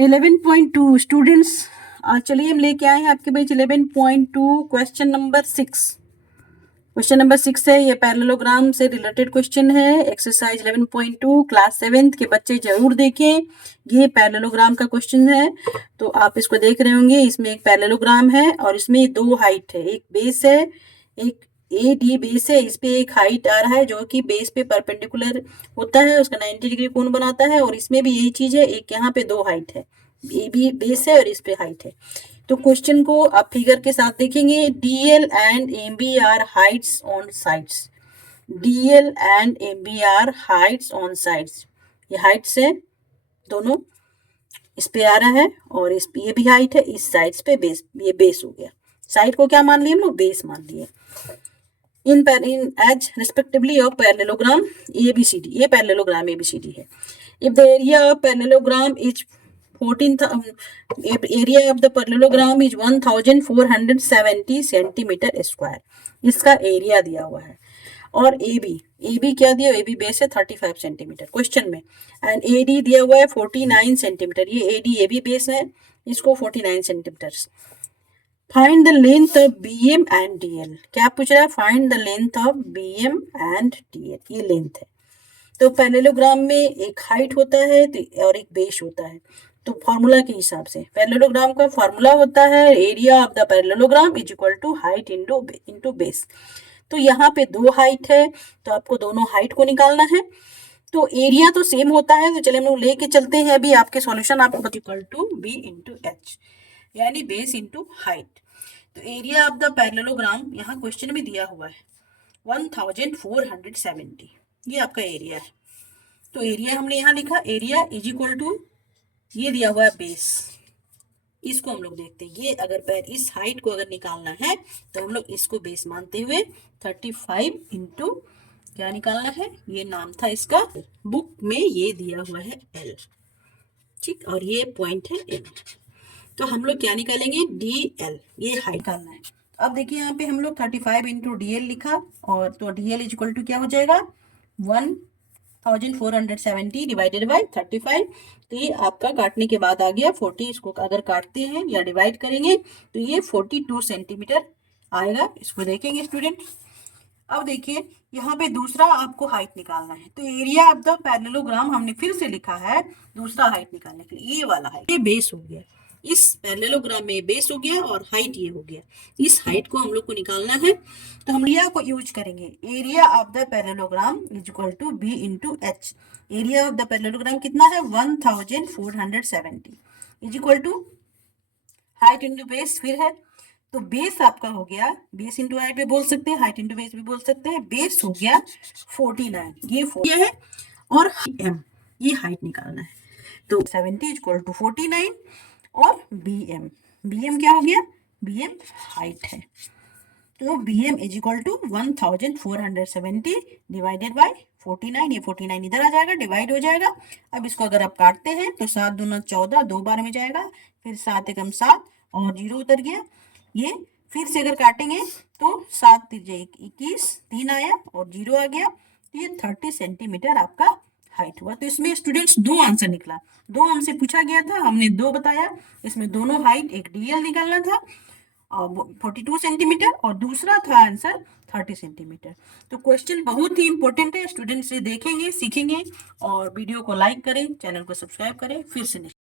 11.2 students, चलिए हम लेके आए हैं आपके page 11.2 question number 6। Question number 6 है, ये पैरेललोग्राम से रिलेटेड क्वेश्चन है। एक्सरसाइज 11.2 क्लास 7 के बच्चे जरूर देखें। ये पैरेललोग्राम का क्वेश्चन है, तो आप इसको देख रहे होंगे। इसमें एक पैरेललोग्राम है और इसमें दो हाइट है, एक बेस है, एक ए डी बेस है। इस पे एक हाइट आ रहा है जो कि बेस पे परपेंडिकुलर होता है, उसका 90 डिग्री कोण बनाता है। और इसमें भी यही चीज है, एक यहाँ पे दो हाइट है, ए बी बेस है और इस पे हाइट है। तो क्वेश्चन को आप फिगर के साथ देखेंगे। DL and M B are heights on sides, DL and M B are heights on sides. ये हाइट्स है दोनों, इस पे आ रहा है और इस पे ये भी हाइट है, इस साइड्स पे बेस, ये बेस हो गया। साइड को क्या मान लिए हम लोग, बेस मान लिए। In as respectively of parallelogram ABCD, ये पैरेललोग्राम ABCD है। If the area of parallelogram is 14 area of the parallelogram is 1470 centimetre square, इसका एरिया दिया हुआ है। और AB क्या दिया, AB बेस है 35 सेंटीमीटर क्वेश्चन में, एंड AD दिया हुआ है 49 सेंटीमीटर। ये AD AB बेस है, इसको 49 centimetre. Find the length of BM and DL, क्या पूछ रहा है, find the length of BM and DL, ये लेंथ है। तो पैरेललोग्राम में एक हाइट होता है और एक बेस होता है। तो फॉर्मूला के हिसाब से पैरेललोग्राम का फॉर्मूला होता है area of the parallelogram is equal to height into base. तो यहाँ पे दो हाइट है, तो आपको दोनों हाइट को निकालना है। तो एरिया तो सेम होता है, तो चलिए हम लोग लेके चलते हैं अभी आपके सॉल्यूशन। आपको equal to B into H, यानी बेस इंटू हाइट। तो एरिया ऑफ द पैरेललोग्राम यहाँ क्वेश्चन में दिया हुआ है 1470, ये आपका एरिया है। तो एरिया हमने यहाँ लिखा, एरिया इज इक्वल टू, ये दिया हुआ है बेस। इसको हम लोग देखते हैं, ये अगर इस हाइट को अगर निकालना है तो हम लोग इसको बेस मानते हुए 35 इंटू क्या निकालना है, ये नाम था इसका, बुक में ये दिया हुआ है L, ठीक, और ये पॉइंट है L। तो हम लोग क्या निकालेंगे, DL, ये हाइट निकालना है। अब देखिए यहाँ पे हम लोग 35 इंटू DL लिखा, और तो DL इज इक्वल टू क्या हो जाएगा, 1470 डिवाइडेड बाई 35। तो ये आपका काटने के बाद आ गया 40, इसको अगर काटते हैं या डिवाइड करेंगे तो ये 42 सेंटीमीटर आएगा। इसको देखेंगे स्टूडेंट। अब देखिए यहाँ पे दूसरा आपको हाइट निकालना है। तो एरिया ऑफ द पैरेललोग्राम हमने फिर से लिखा है दूसरा हाइट निकालने के लिए, ये वाला हाइट, ये बेस हो गया, इस पैरेललोग्राम में बेस हो गया और हाइट ये हो गया। इस हाइट को हम लोग को निकालना है, तो हम एरिया को यूज करेंगे। Area of the parallelogram is equal to B into H। Area of the parallelogram कितना है, 1470 is equal to height into base फिर है। तो बेस आपका हो गया, बेस इंटू हाइट भी बोल सकते हैं, हाइट इंटू बेस भी बोल सकते हैं। बेस हो गया 49, ये 40 है, और M ये हाइट निकालना है। तो 70 इक्वल टू 49 और BM क्या हो गया, BM हाइट है। तो BM is equal to 1470 divided by 49, ये 49 इधर आ जाएगा, डिवाइड हो जाएगा। अब इसको अगर आप काटते हैं तो 7 दूना 14, 2 बार में जाएगा, फिर 7 एकम 7 और 0 उतर गया। ये फिर से अगर काटेंगे तो 7 तिरछे 21, 3 आया और 0 आ गया। तो ये 30 सेंटीमीटर आपका हाइट हुआ। तो इसमें स्टूडेंट्स दो आंसर निकला, दो हमसे पूछा गया था, हमने दो बताया। इसमें दोनों हाइट, एक DL निकालना था 42 सेंटीमीटर और दूसरा था आंसर 30 सेंटीमीटर। तो क्वेश्चन बहुत ही इंपॉर्टेंट है, स्टूडेंट से देखेंगे, सीखेंगे। और वीडियो को लाइक करें, चैनल को सब्सक्राइब करें। फिर से